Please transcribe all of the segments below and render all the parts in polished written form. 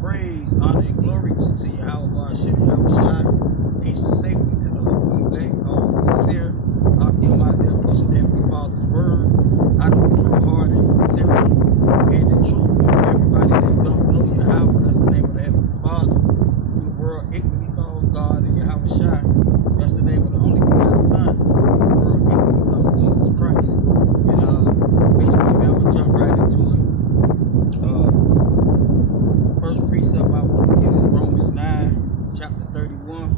praise, honor, and glory go to Yahweh Hashem Yahushai. Peace and safety to the hopefully elect, all sincere. Akim out there pushing Heavenly Father's word out of a pure heart and sincerity and the truth. And for everybody that don't know Yahweh, that's the name of the Heavenly Father, who the world ignorantly calls God, and Yahushai, that's the name of the only begotten Son, who the world ignorantly calls Jesus Christ. And basically, man, I'm gonna jump right into it. First precept I want to get is Romans 9, chapter 31.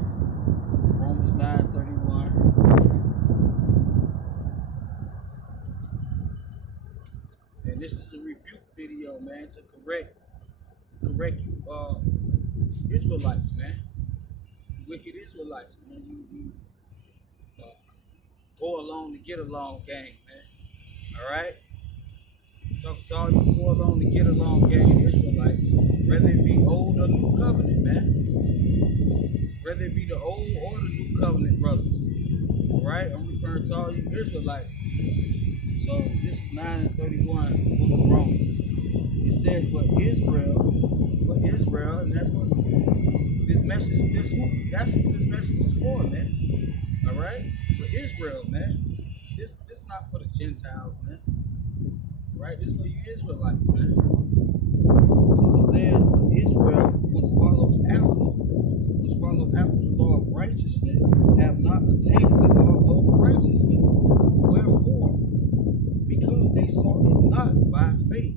Romans 9:31. And this is a rebuke video, man, to correct you Israelites, man. Wicked Israelites, man. You go along to get along gang, man. Alright? Talking to all you go along to get along gang Israelites, whether it be old or new covenant, man. Whether it be the old or the new covenant brothers. Alright? I'm referring to all you Israelites. So this is 9:31 book of Romans. It says, but Israel, and that's what this message, that's what this message is for, man. Alright? For Israel, man. This not for the Gentiles, man. Right? This for you Israelites, man. So it says, but Israel was followed after the law of righteousness, have not attained the law of righteousness. Wherefore, because they sought it not by faith,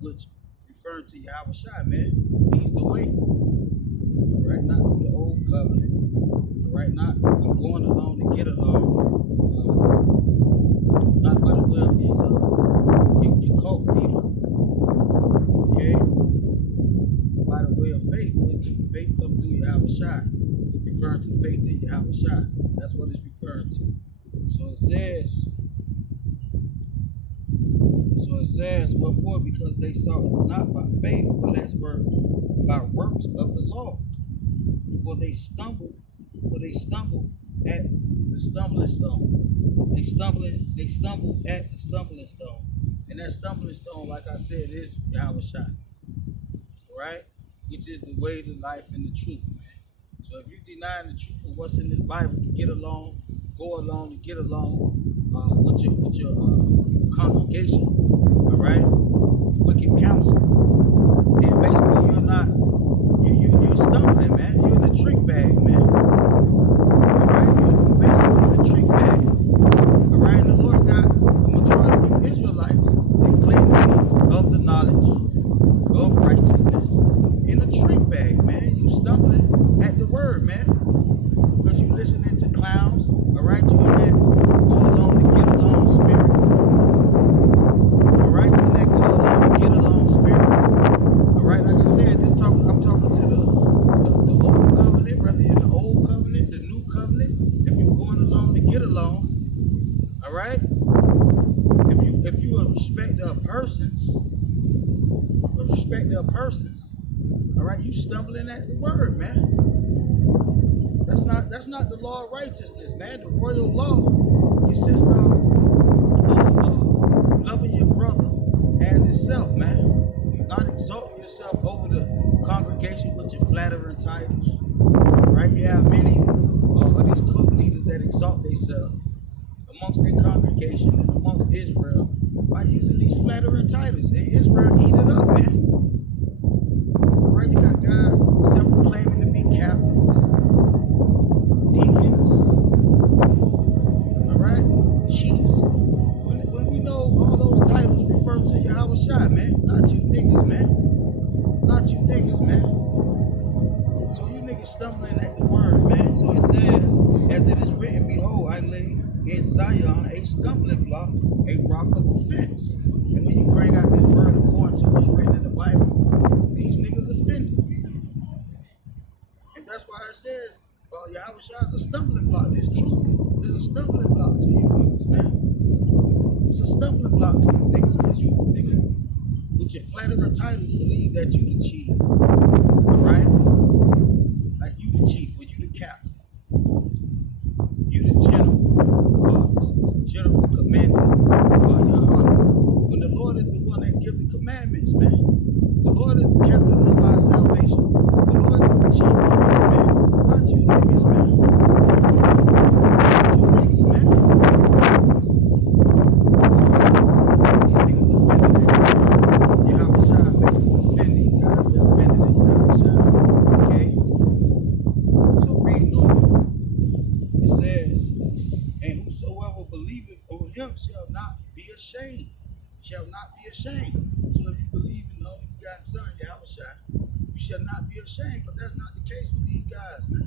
which referring to Yahushua, man, he's the way. All right, not through the old covenant. All right, not you going along to get along. Not by the will of these your cult leader. Okay? By the way of faith, which faith comes through Yahushua. Referring to faith in Yahushua. That's what it's referring to. So it says, wherefore, because they saw it not by faith, but as were by works of the law. For they stumbled at the stumbling stone. They stumbled at the stumbling stone. And that stumbling stone, like I said, is Yahushua. Right? Which is the way, the life, and the truth, man. So if you deny the truth of what's in this Bible to get along, go along to get along with your congregation, all right? Wicked counsel. Then basically you're stumbling, man. You're in the trick bag, man. All right? You're basically in the trick bag. All right? And the Lord got the majority of you Israelites that claim to be of the knowledge of righteousness in a trick bag, man. You stumbling at the word, man. Because you listening to clowns, all right? You in that go along to get along spirit. All right? You in that go along to get along spirit. All right? Like I said, I'm talking to the old covenant, whether you're in the old covenant, the new covenant, if you're going along to get along, all right? If you are a respecter of persons, all right, you stumbling at the word, man. That's not the law of righteousness, man. The royal law consists of loving your brother as yourself, man. Not exalting yourself over the congregation with your flattering titles. Right? You have many of these cult leaders that exalt themselves amongst their congregation and amongst Israel by using these flattering titles. And Israel eat it up, man. Right? You got guys self-proclaiming to be captains, deacons, all right, chiefs. When we know all those titles refer to Yahushua, man, not you niggas, man. Not you niggas, man. So you niggas stumbling at the word, man. So it says, as it is written, behold, I lay in Zion a stumbling block, a rock of offense. And when you bring out this word according to what's written in the Bible, these niggas offended. And that's why it says, Yahushua is a stumbling block. This truth is a stumbling block to you niggas, man. It's a stumbling block to you niggas, because you niggas with your flattering titles believe that you the chief. Alright? Like you the chief, or you the captain. You the general commander, your honor. When the Lord is the one that gives the commandments, man. The ashamed. So if you believe in the only begotten Son, Yahushua, you shall not be ashamed. But that's not the case with these guys, man.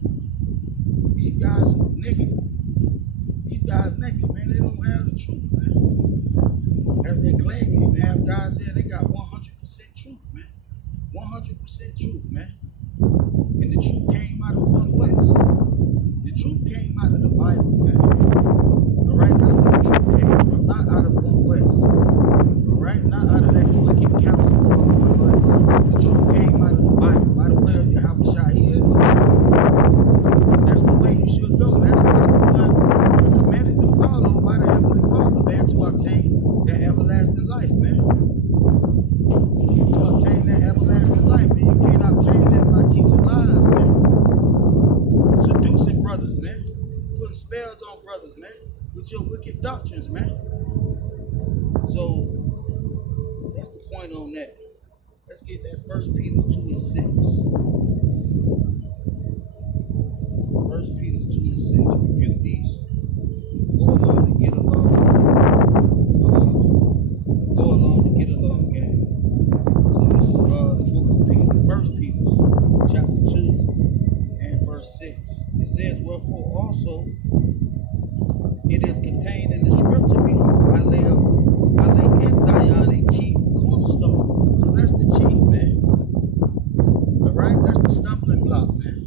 These guys naked. These guys naked, man. They don't have the truth, man. As they claim, you even have guys saying they got 100% truth, man. 100% truth, man. And the truth came out of one West. The truth came out of the Bible, man. All right, that's where the truth came from, not out of one West. All right, not out of that wicked council called one West. The truth came out of the Bible. By the way, Yahushua, he is the truth. That's the way you should go. That's the one you're commanded to follow by the Heavenly Father, man, to obtain that everlasting life, man. To obtain that everlasting life, and you can't obtain that by teaching lies, man. Seducing brothers, man. Putting spells on brothers, man, with your wicked doctrines, man. So that's the point on that. Let's get that 1 Peter 2:6. 1 Peter 2:6. Rebuke these. Go along to get along. Go along to get along, gang. So this is the book of Peter, 1 Peter, chapter 2 and verse 6. It says, wherefore also it is contained in the scripture, behold, I lay in Zion a chief cornerstone. So that's the chief, man. All right, that's the stumbling block, man.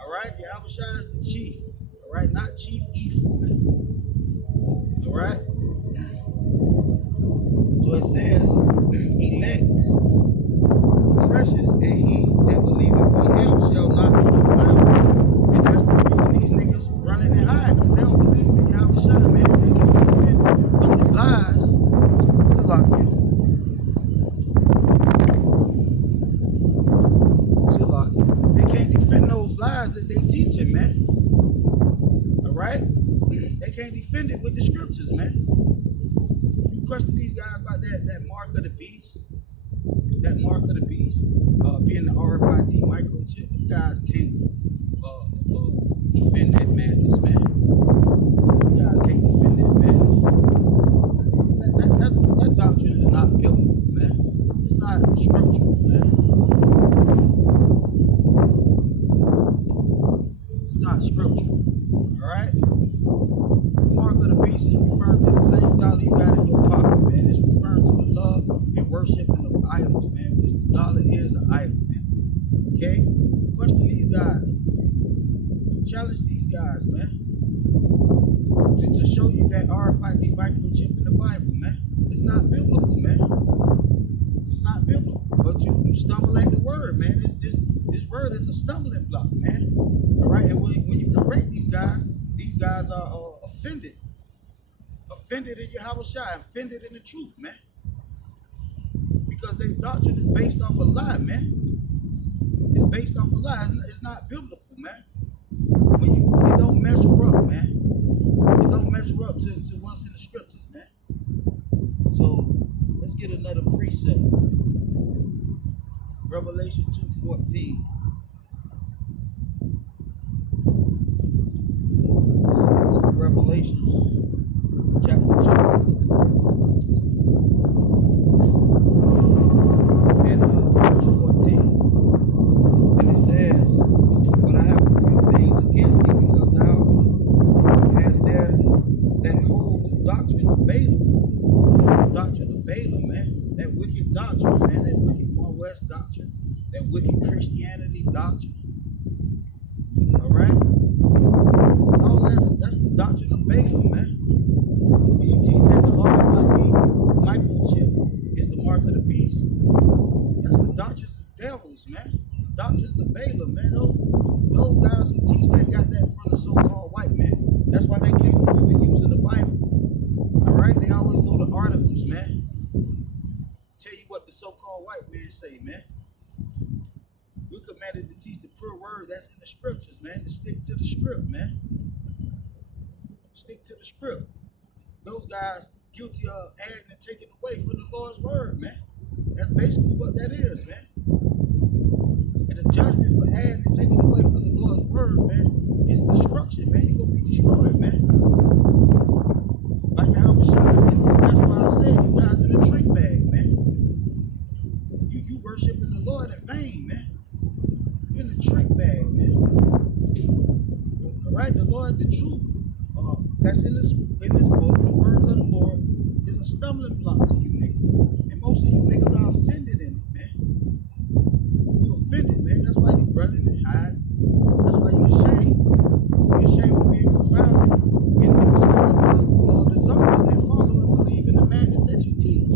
All right, Yahushua is the chief. All right, not Chief Ephraim, man. All right. So it says, elect, precious, and he that believeth on him shall not be confounded. And that's the reason these niggas running and hide, because they don't believe in Yahushua, man. They can't defend those lies. Salaki. They can't defend those lies that they teaching, man. All right? They can't defend it with the scriptures, man. If you question these guys about that mark of the beast, being the RFID microchip, you guys can't defend that madness, man. You guys can't defend that madness. That doctrine is not biblical, man. It's not scriptural, man. It's not scriptural. All right? The mark of the beast is referring to the same dollar you got in your pocket, man. It's referring to the love and worshiping of idols, man. Which the dollar is an idol, man. Okay? Question these guys. Challenge these guys, man. To show you that RFID microchip in the Bible, man. It's not biblical, man. It's not biblical. But you stumble at the word, man. This word is a stumbling block, man. All right? And when you correct these guys are offended. Offended in Yahushua, offended in the truth, man. Because their doctrine is based off a lie, man. It's based off a lie. It's not biblical, man. It don't measure up, man. It don't measure up to what's in the scriptures, man. So let's get another precept. Revelation 2:14. This is the book of Revelations, chapter 2. And verse 14. And it says, but I have a few things against thee, because thou hast there that whole doctrine of Balaam. The whole doctrine of Balaam, man. That wicked doctrine, man. That wicked One West doctrine. That wicked Christianity doctrine. All right? All that's the doctrine of Balaam, man. When you teach that the RFID microchip is the mark of the beast, that's the doctrines of devils, man. The doctrines of Balaam, man. Those guys who teach that got that from the so-called white man. That's why they can't prove it using the Bible. All right? They always go to articles, man. Tell you what the so-called white man say, man. We're commanded to teach the pure word that's in the scriptures, man. To stick to the script, man. Stick to the script. Those guys guilty of adding and taking away from the Lord's word, man. That's basically what that is, man. And the judgment for adding and taking away from the Lord's word, man, is destruction, man. You're going to be destroyed, man. Like Yahushua, and that's why I said you guys in a trick bag. You worshiping the Lord in vain, man. You're in the trick bag, man. All right, the Lord, the truth, that's in this book, the words of the Lord, is a stumbling block to you niggas, and most of you niggas are offended in it, man. You offended, man. That's why you running and hiding. That's why you're ashamed. You're ashamed of being confounded in the sight of the zombies that follow and believe in the madness that you teach.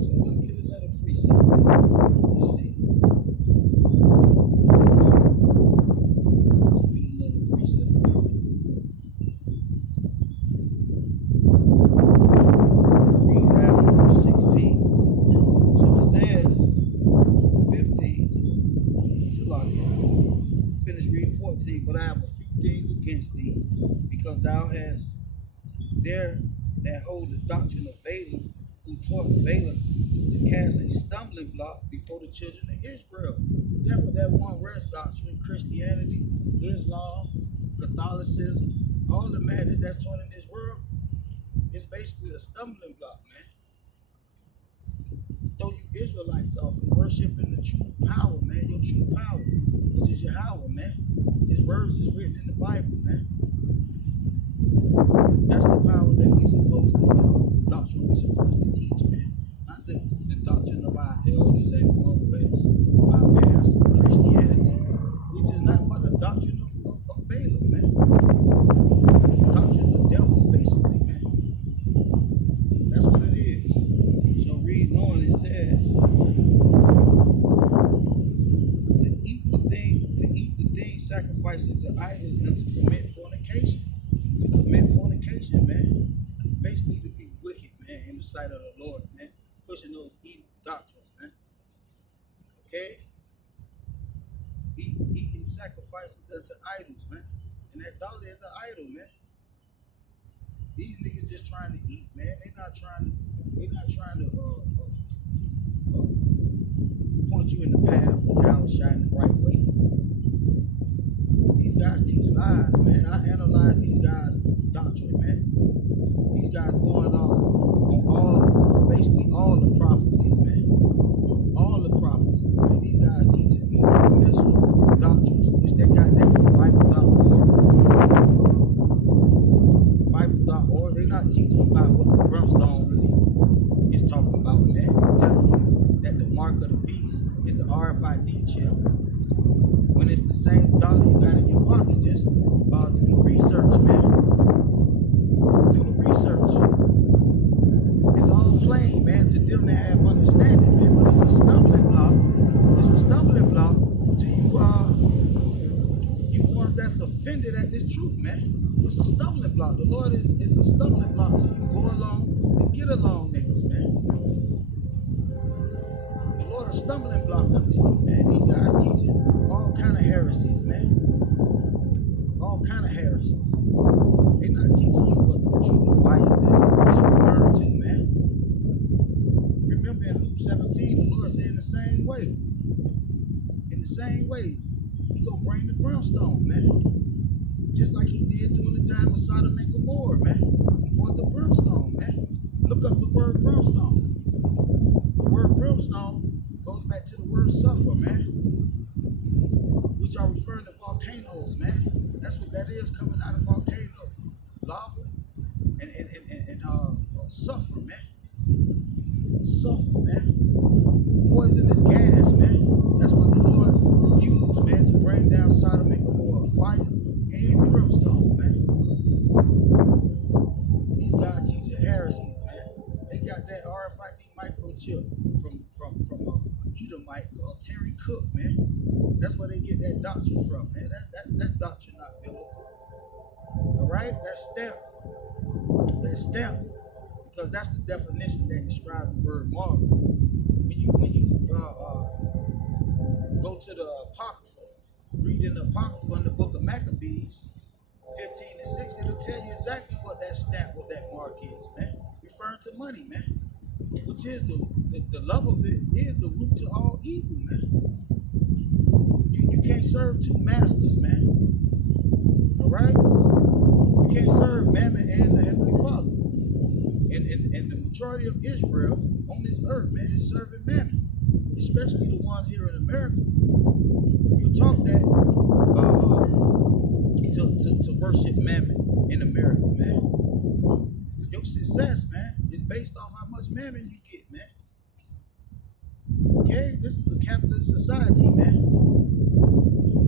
So let's get another precept. Let's see. Let's get another precept. Read down to verse 16. So it says, 15. Finish reading 14. But I have a few things against thee, because thou hast there that hold the doctrine of Balaam, who taught Balak to cast a stumbling block before the children of Israel. Is that what that one rest doctrine, Christianity, Islam, Catholicism, all the madness that's taught in this world, is basically a stumbling block, man. Throw you Israelites off and worshiping the true power, man, your true power, which is Yahweh, man. His words is written in the Bible, man. That's the power that we supposed to, the doctrine we supposed to teach, man. Not the doctrine of our elders at One West, our pastor, Christianity, which is not but the doctrine of Balaam, man. Doctrine of devils, basically, man. That's what it is. So reading on, it says, to eat the thing sacrificing to idols and to commit fornication. To commit fornication, man. Basically to be wicked, man, in the sight of the Lord, man. Pushing those evil doctrines, man. Okay? Eating sacrifices unto idols, man. And that dollar is an idol, man. These niggas just trying to eat, man. They're not trying to point you in the path of Yahweh shine the right way. These guys teach lies, man. I analyze these guys' doctrine, man. These guys going off on basically all the prophecies, man. All the prophecies, man. These guys teaching nuclear missile doctrines, which they got that from Bible.org. Bible.org. They're not teaching about what the brimstone really is talking about, man. I'm telling you that the mark of the beast is the RFID chip. When it's the same dollar you got in your pocket, just do the research, man. Do the research. It's all plain, man, to them that have understanding, man. But it's a stumbling block. It's a stumbling block to you ones that's offended at this truth, man. It's a stumbling block. The Lord is a stumbling block to you. Go along and get along, niggas, man. The Lord is a stumbling block up to you, man. These guys teaching all kind of heresies, man. All kind of heresies. They're not teaching you what the true Leviathan is referring to, man. Remember in Luke 17, the Lord said in the same way. In the same way, he gonna bring the brimstone, man. Just like he did during the time of Sodom and Gomorrah, man. He brought the brimstone, man. Look up the word brimstone. The word brimstone goes back to the word sulfur, man. Which are referring to volcanoes, man. That's what that is, coming out of volcano. Lava and sulfur, man. Sulfur, man. Poisonous gas, man. That's what the Lord used, man, to bring down Sodom and Gomorrah. Fire and brimstone, man. These guys teach heresy, man. They got that RFID microchip from Edomite called Terry Cook, man. That's where they get that doctrine from, man. That doctrine not biblical. All right, that's stamped. That's stamped because that's the definition that describes the word marvel. When you go to the Apocrypha, read in the Apocrypha in the book of Maccabees, 15 and 6, it'll tell you exactly what that stamp, what that mark is, man. Referring to money, man. Which is the love of it is the root to all evil, man. You can't serve two masters, man. All right? You can't serve Mammon and the Heavenly Father. And the majority of Israel on this earth, man, is serving mammon, especially the ones here in America. You talk that to worship mammon in America, man. Your success, man, is based off how much mammon you get, man. Okay, this is a capitalist society, man,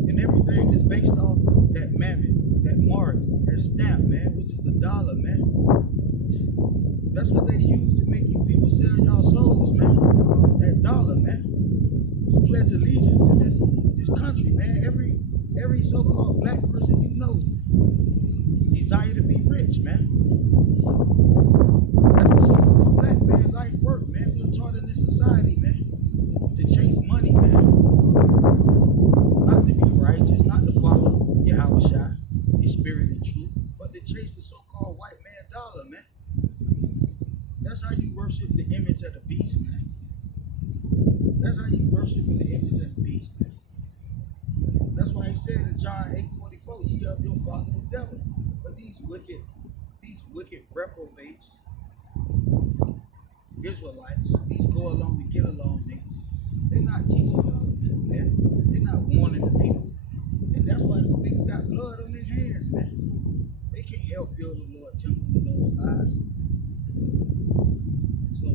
and everything is based off that mammon, that mark, that stamp, man, which is the dollar, man. That's what they use to make you people sell y'all souls, man. That dollar, man, to pledge allegiance to this country, man. Every so-called black person you know desire to be rich, man. That's the so-called black man life work, man. We're taught in this society, man, to chase money, man. Not to be righteous, not to follow Yahushua, his spirit and truth, but to chase the so-called white man dollar, man. That's how you worship the image of the beast, man. That's how you worship in the image of the beast, man. That's why he said in John 8:44, ye of your father the devil. But these wicked reprobates, Israelites, these go along to get along niggas, they're not teaching y'all the people that. They're not warning the people. And that's why the niggas got blood on their hands, man. They can't help build the Lord temple with those lies. So,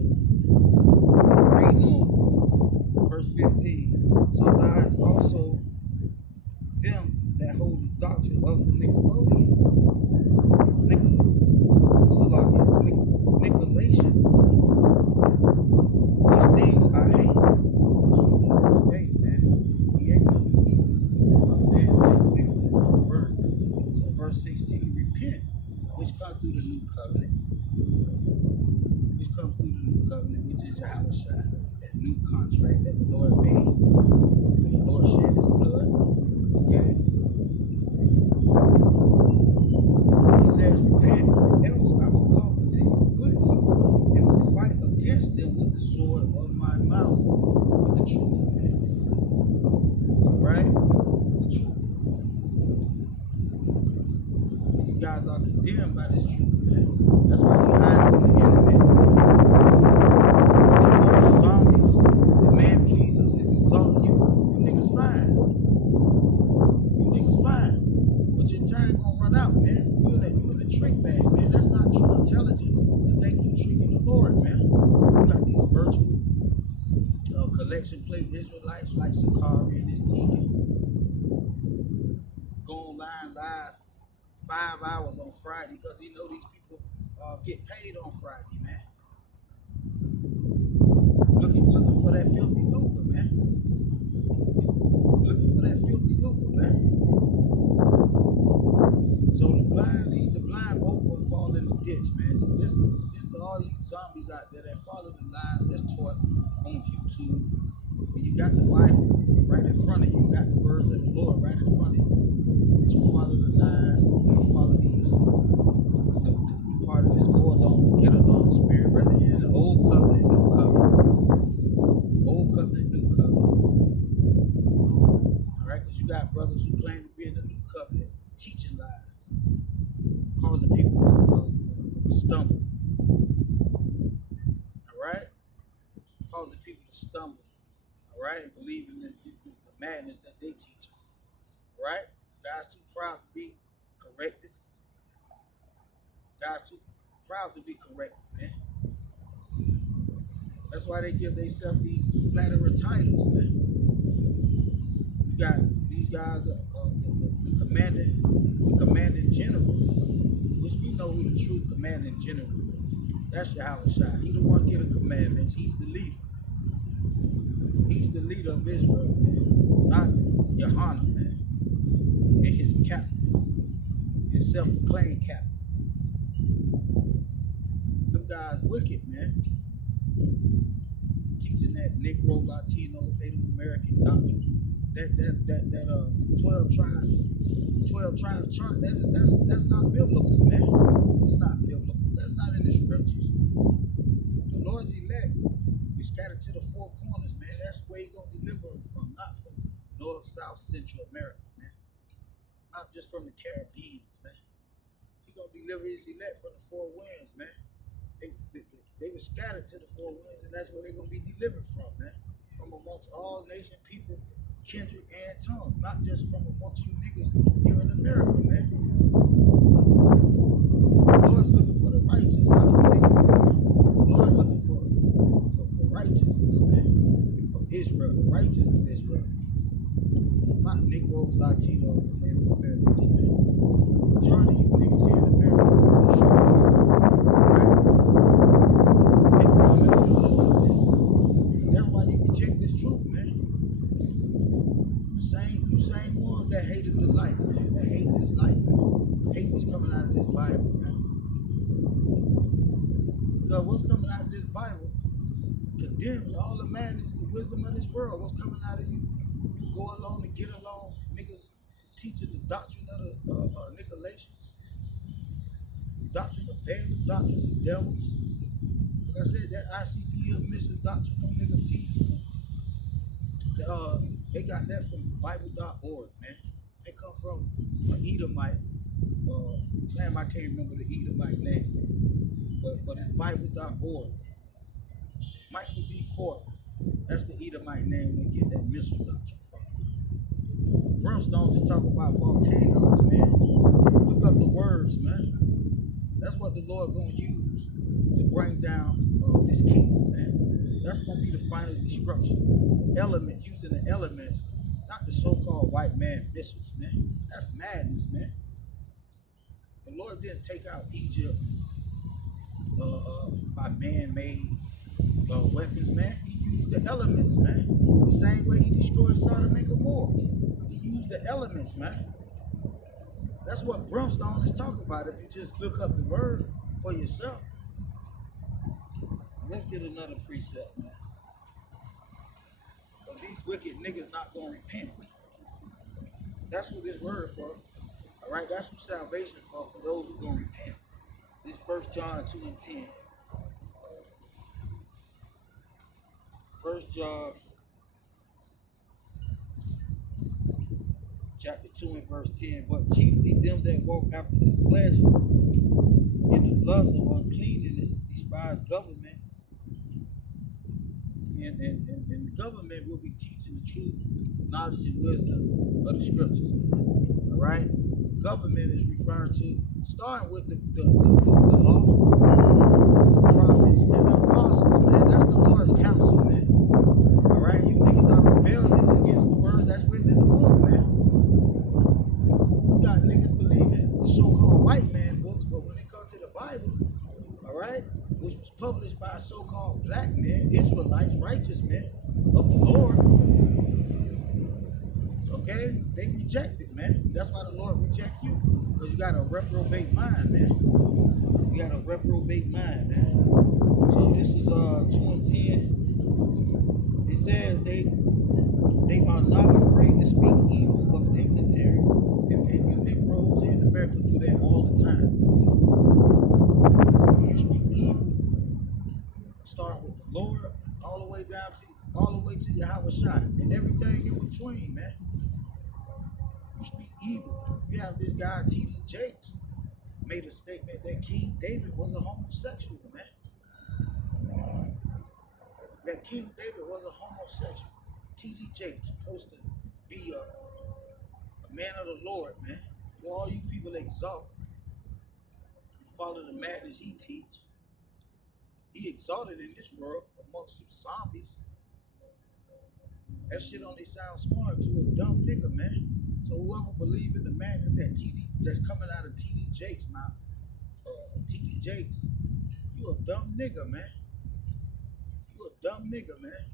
reading on verse 15. So lies also them that hold the doctrine of the Nicolaitans, which things I hate. So the Lord do hate, man. He ain't gonna take away from the good word. So verse 16, repent, which comes through the new covenant. Which comes through the new covenant, which is Yahushua, that new contract that the Lord made when the Lord shed his blood. Okay? So it says, repent, or else I will come unto you quickly and will fight against them with the sword of my mouth, with the truth, man. Alright? With the truth. And you guys are condemned by this truth, man. That's why you hide through the internet, man. The zombies, the man pleasers is insulting you. You niggas fine. You niggas fine. But your time gonna run out, man. You in the trick bag, man. That's not true intelligence to think you tricking the Lord, man. You got these virtual collection plate Israelites like Sakari and this deacon go online live 5 hours on Friday because he know these people get paid on Friday, man. Looking for that filthy lucre, man. Looking for that filthy lucre, man. So the blind lead the blind, both will fall in the ditch, man. So this to all you zombies out there that follow the lies that's taught on YouTube. When you got the Bible right in front of you, you got the words of the Lord right in front of you. But you follow the lies, you follow these, the part of this go along to get along spirit, whether you're in the old covenant, new covenant. Old covenant, new covenant. All right, because you got brothers who claim to be in the new covenant teaching lies, causing people to stumble. All right? Causing people to stumble. All right? And believe in the madness that they teach. All right? God's too proud to be corrected. God's too proud to be corrected, man. That's why they give themselves these flatterer titles, man. You got these guys, the commanding general, which we know who the true commanding general is. That's Yahushua. He the one getting commandments. He's the leader. He's the leader of Israel, man. Not Yohanan, man. And his captain, his self-proclaimed captain. Them guys wicked, man. Teaching that Negro, Latino, Native American doctrine. That 12 tribes chart, that's not biblical, man. That's not biblical. That's not in the scriptures. The Lord's elect is scattered to the four corners, man. That's where He's gonna deliver them from, not from North, South, Central America, man. Not just from the Caribbean, man. He's gonna deliver His elect from the four winds, man. They were scattered to the four winds, and that's where they're gonna be delivered from, man. From amongst all nation, people, kindred, and tongue, not just from amongst you niggas here in America, man. The Lord's looking for the righteous, not for niggas. The Lord looking for righteousness, man, of Israel, the righteous of Israel, not Negroes, Latinos, and Native Americans, man. The majority of you niggas here in America are short, right? They becoming of the Lord, man. That's why you reject this truth, man. You same ones that hated the light, man, that hate this light, man. Hate what's coming out of this Bible, man. Because what's coming out of this Bible condemns all the madness, the wisdom of this world. What's coming out of you? You go along to get along, niggas teaching the doctrine of the Nicolaitans, the doctrine of bad, the doctrines of devils. Like I said, that ICP missile doctrine, them niggas teach. They got that from Bible.org, man. They come from an Edomite. Damn, I can't remember the Edomite name, but it's Bible.org. Michael D. Fort, that's the Edomite name they get that missile doctrine from. Brimstone is talking about volcanoes, man. Look up the words, man. That's what the Lord gonna use to bring down this kingdom, man. That's gonna be the final destruction. The elements, using the elements, not the so-called white man missiles, man. That's madness, man. The Lord didn't take out Egypt by man-made weapons, man. He used the elements, man. The same way he destroyed Sodom and Gomorrah. He used the elements, man. That's what Brimstone is talking about. If you just look up the word for yourself. Let's get another precept, man. But these wicked niggas not gonna repent. That's what this word for. All right, that's what salvation for those who gonna repent. This 1 John 2 and 10. 1 John chapter 2 and verse 10. But chiefly them that walk after the flesh in the lust of uncleanness despise government. And the government will be teaching the true knowledge and wisdom of the scriptures. All right? The government is referring to, starting with the law, the prophets, and the apostles, man. That's the Lord's counsel, man. All right? You niggas are rebellious against the words that's written in the book, man. You got niggas believing the so-called white man books, but when it comes to the Bible, all right, which was published by so-called black men, Israelites, righteous men of the Lord, okay, they reject it, man. That's why the Lord reject you, because you got a reprobate mind, man. You got a reprobate mind, man. So this is 2 and 10. It says they are not afraid to speak evil of dignitary, and you Negroes in America do that all the time. You speak evil. Start with the Lord all the way down to Yahweh Shai and everything in between, man. You speak evil. You have this guy T.D. Jakes made a statement that King David was a homosexual, man. That King David was a homosexual. T.D. Jakes supposed to be a man of the Lord, man. All you people exalt and follow the madness he teach. He exalted in this world amongst some zombies. That shit only sounds smart to a dumb nigga, man. So whoever believe in the madness that's coming out of T.D. Jakes' mouth, T.D. Jakes, you a dumb nigga, man. You a dumb nigga, man.